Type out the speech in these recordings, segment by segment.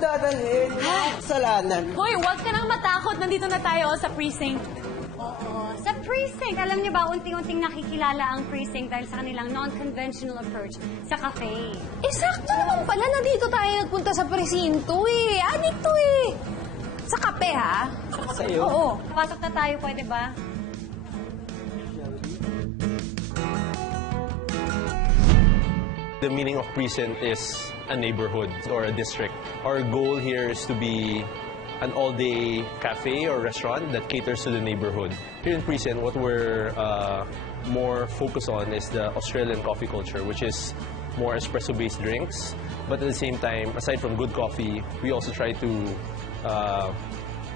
dadalhin. Kasalanan. Hoy, huwag ka nang matakot. Nandito na tayo sa precinct. Oo. Sa precinct, alam niyo ba, unting-unting nakikilala ang precinct dahil sa kanilang non-conventional approach sa cafe. Sakto naman pala, nandito tayo nagpunta sa presinto eh. Dito eh. Sa kape, ha? Sa'yo? Oo. Pasok na tayo, pwede ba? The meaning of precinct is a neighborhood or a district. Our goal here is to be an all-day cafe or restaurant that caters to the neighborhood. Here in Precinct, what we're more focused on is the Australian coffee culture, which is more espresso-based drinks. But at the same time, aside from good coffee, we also try to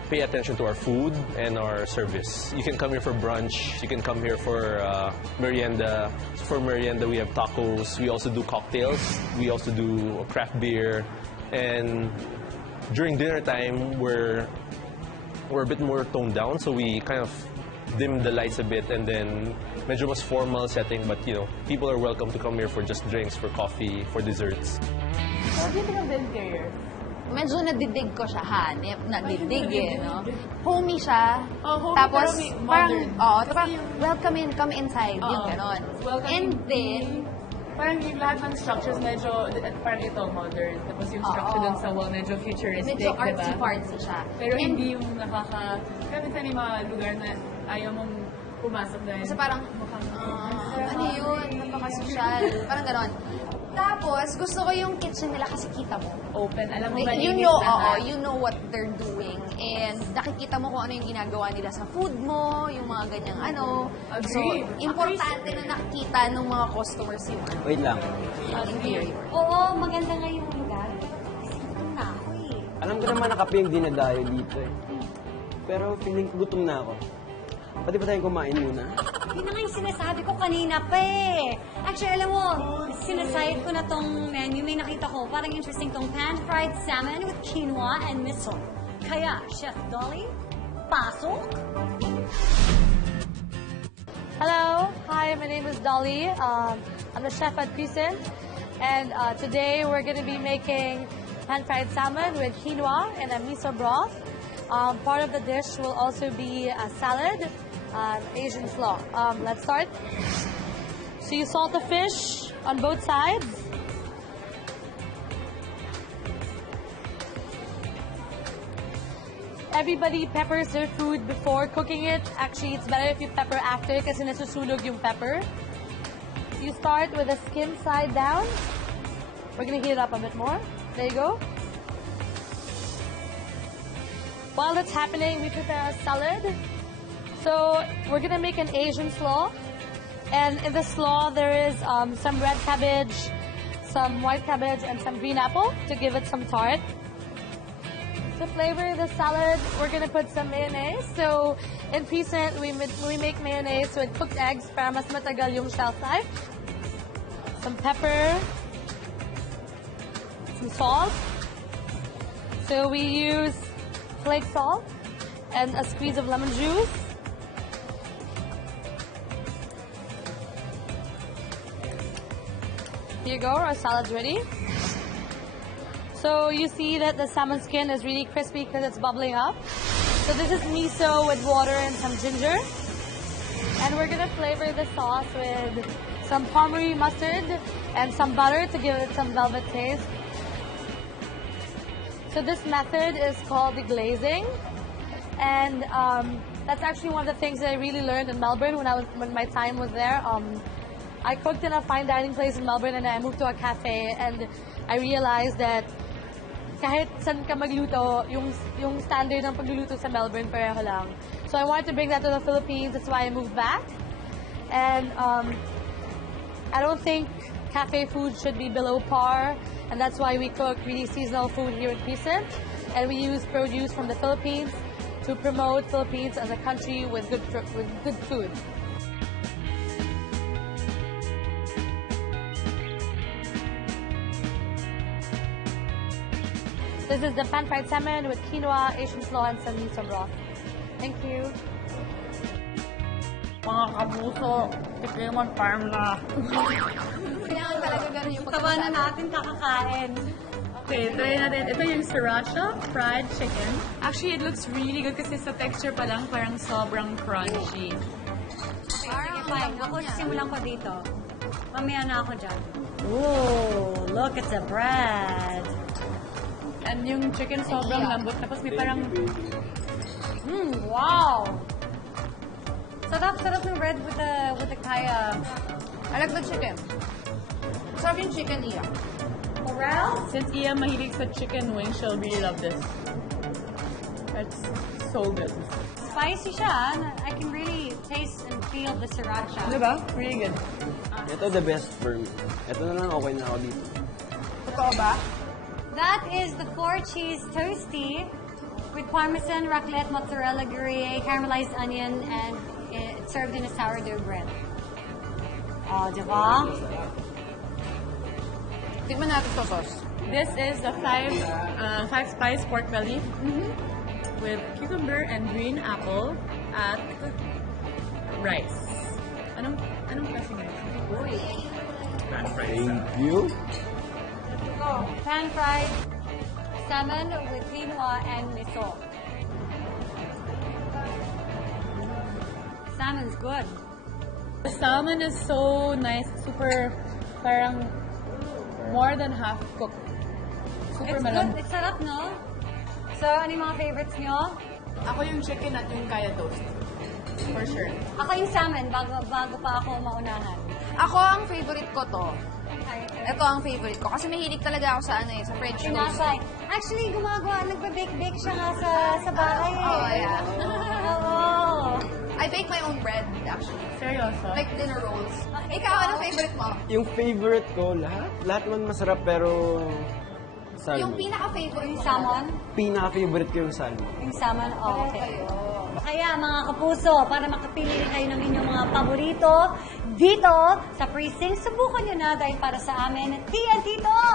pay attention to our food and our service. You can come here for brunch. You can come here for merienda. For merienda, we have tacos. We also do cocktails. We also do craft beer. And during dinner time, we're a bit more toned down, so we kind of dim the lights a bit, and then medyo mas formal setting. But you know, people are welcome to come here for just drinks, for coffee, for desserts. What do you think of the interior? Medyo nadidig ko siya, hanip. Nadidig eh, no? Homey siya. Homey, Tapos, pero parang, modern. parang, welcome in, come inside. Yung ganon. And then, parang yung lahat ng structures medyo, parang ito, modern. Tapos yung structure dun sa wall, medyo futuristic, medyo diba? artsy-fartsy siya. Pero hindi yung Kasi yung mga lugar na ayaw mong pumasok dahil. Kasi parang, ano yun? Napaka-social. Parang ganon. Tapos, gusto ko yung kitchen nila kasi kita mo. Open. Alam mo ba, You know, you know what they're doing. And nakikita mo kung ano yung ginagawa nila sa food mo, yung mga ganyang ano. So, importante na nakikita ng mga customers yung Wait lang. interior. Oo, maganda nga yung lugar. Gutom na ako eh. Alam ko naman na kape yung dinadayo dito eh. Pero feeling ko gutom na ako. Pwede ba tayong kumain muna? Yun na nga yung sinasabi ko kanina pa eh. Actually, alam mo, sinasayad ko na tong menu. May nakita ko, parang interesting tong pan-fried salmon with quinoa and miso. Kaya, Chef Dolly, pasok! Hello, hi, my name is Dolly. I'm the chef at Precinct. And today we're going to be making pan-fried salmon with quinoa and a miso broth. Part of the dish will also be a salad, Asian slaw. Let's start. So you salt the fish on both sides. Everybody peppers their food before cooking it. Actually, it's better if you pepper after kasi nasusunog yung pepper. You start with the skin side down. We're gonna heat it up a bit more. There you go. While that's happening, we prepare a salad. So we're gonna make an Asian slaw. And in the slaw, there is some red cabbage, some white cabbage, and some green apple to give it some tart. To flavor the salad, we're gonna put some mayonnaise. So in Precinct, we make mayonnaise with cooked eggs para mas matagal yung shelf life. Some pepper, some salt. So we use flake salt and a squeeze of lemon juice. Here you go, our salad's ready. So you see that the salmon skin is really crispy because it's bubbling up. So this is miso with water and some ginger. And we're gonna flavor the sauce with some Parmesan mustard and some butter to give it some velvet taste. So this method is called the glazing. And that's actually one of the things that I really learned in Melbourne when my time was there. I cooked in a fine dining place in Melbourne and I moved to a cafe and I realized that kahit saan ka magluto, yung standard ng pagluluto sa Melbourne pareho lang. So I wanted to bring that to the Philippines. That's why I moved back. And I don't think cafe food should be below par. And that's why we cook really seasonal food here in Precinct. And we use produce from the Philippines to promote Philippines as a country with good food. This is the pan-fried salmon with quinoa, Asian slaw, and some miso broth. Thank you. Mga kapuso, Tikimon Farm na. Kailangan talaga ganun yung Taba na natin kakakain. Okay, try natin. Ito yung sriracha fried chicken. Actually, it looks really good kasi sa texture pa lang parang sobrang crunchy. Sige, fine. Ako, simulan ko dito. Mamaya na ako dyan. Ooh, look at the bread. And yung chicken sobrang lambot. Tapos may parang... Wow! Sarap ng bread with the kaya. I like the chicken. Sarap yung chicken iya. Corral? Since Iya mahilig sa chicken wings, she'll really love this. It's so good. Spicy siya. I can really taste and feel the sriracha. Diba? Really good. Ito the best for me. Ito na lang okay na ako dito. Totoo ba? That is the 4-cheese toasty with parmesan, raclette, mozzarella, gruyere, caramelized onion, and it's served in a sourdough bread. Oh, diba? Tignan natin to, sauce. This is the five spice pork belly with cucumber and green apple at rice. Anong klaseng rice? Thank you. Pan-fried salmon with quinoa and miso. Salmon's good. The salmon is so nice, super parang more than half cooked. Super It's malambot. good. It's sarap, no? So, ano yung mga favorites nyo? Ako yung chicken at yung kaya toast. For sure. Ako yung salmon, bago pa ako maunahan. Ako, ang favorite ko to. Okay. Ito ang favorite ko. Kasi mahilig talaga ako sa sa French toast. Pinasay. Actually, nagpa-bake siya nga sa bahay eh. Oh, yeah. Oo. I bake my own bread, actually. Seryoso? Like dinner rolls. Ikaw, anong favorite mo? Yung favorite ko, lahat naman masarap pero Yung salmon. pinaka-favorite Yung mo? salmon? Pinaka-favorite ko yung salmon. Yung salmon? Oh, okay. Kaya mga kapuso, para makapili rin kayo ng inyong mga paborito dito sa Precinct, subukan nyo na dahil para sa amin, TNT to!